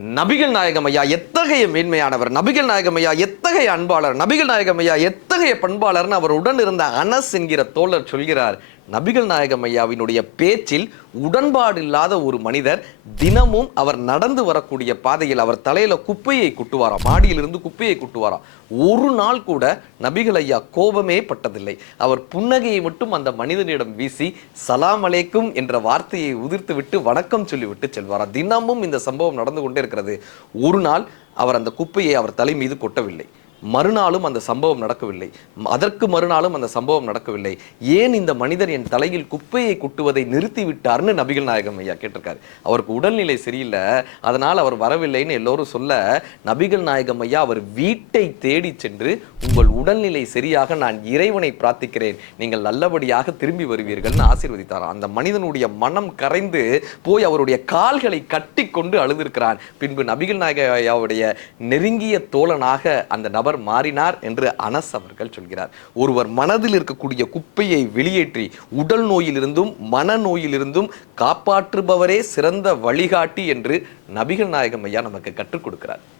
நபிகள் நாயகம் ஐயா எத்தகைய மேன்மையானவர், நபிகள் நாயகம் ஐயா எத்தகைய அன்பாளர், நபிகள் நாயகம் ஐயா எத்தகைய பண்பாளர்னு அவர் உடன் இருந்த அனஸ் என்கிற தோழர் சொல்கிறார். நபிகள் நாயகம் ஐயாவினுடைய பேச்சில் உடன்பாடு இல்லாத ஒரு மனிதர் தினமும் அவர் நடந்து வரக்கூடிய பாதையில் அவர் தலையில குப்பையை குட்டுவாராம், மாடியிலிருந்து குப்பையை குட்டுவாராம். ஒரு நாள் கூட நபிகள் ஐயா கோபமே பட்டதில்லை. அவர் புன்னகையை மட்டும் அந்த மனிதனிடம் வீசி சலாம் அலைக்கும் என்ற வார்த்தையை உதிர்த்து விட்டு வணக்கம் சொல்லிவிட்டு செல்வாராம். தினமும் இந்த சம்பவம் நடந்து கொண்டே இருக்கிறது. ஒரு நாள் அவர் அந்த குப்பையை அவர் தலை மீது கொட்டவில்லை. மறுநாளும் அந்த சம்பவம் நடக்கவில்லை. அதற்கு மறுநாளும் அந்த சம்பவம் நடக்கவில்லை. ஏன் இந்த மனிதர் என் தலையில் குப்பையை குட்டுவதை நிறுத்தி விட்டார்னு நபிகள் நாயகம் ஐயா கேட்டிருக்காரு. அவருக்கு உடல்நிலை சரியில்லை, அதனால் அவர் வரவில்லைன்னு எல்லோரும் சொல்ல, நபிகள் நாயகம் ஐயா அவர் வீட்டை தேடி சென்று உங்கள் உடல்நிலை சரியாக நான் இறைவனை பிரார்த்திக்கிறேன், நீங்கள் நல்லபடியாக திரும்பி வருவீர்கள்னு ஆசீர்வதித்தாராம். அந்த மனிதனுடைய மனம் கரைந்து போய் அவருடைய கால்களை கட்டி கொண்டு அழுதிருக்கிறான். பின்பு நபிகள் நாயகம் ஐயாவுடைய நெருங்கிய தோழனாக அந்த நபர் மாறினார் என்று அனஸ் அவர்கள் சொல்கிறார். ஒருவர் மனதில் இருக்கக்கூடிய குப்பையை வெளியேற்றி உடல் நோயிலிருந்தும் மனநோயிலிருந்தும் காப்பாற்றுபவரே சிறந்த வழிகாட்டி என்று நபிகள் நாயகம் ஐயா நமக்கு கற்றுக் கொடுக்கிறார்.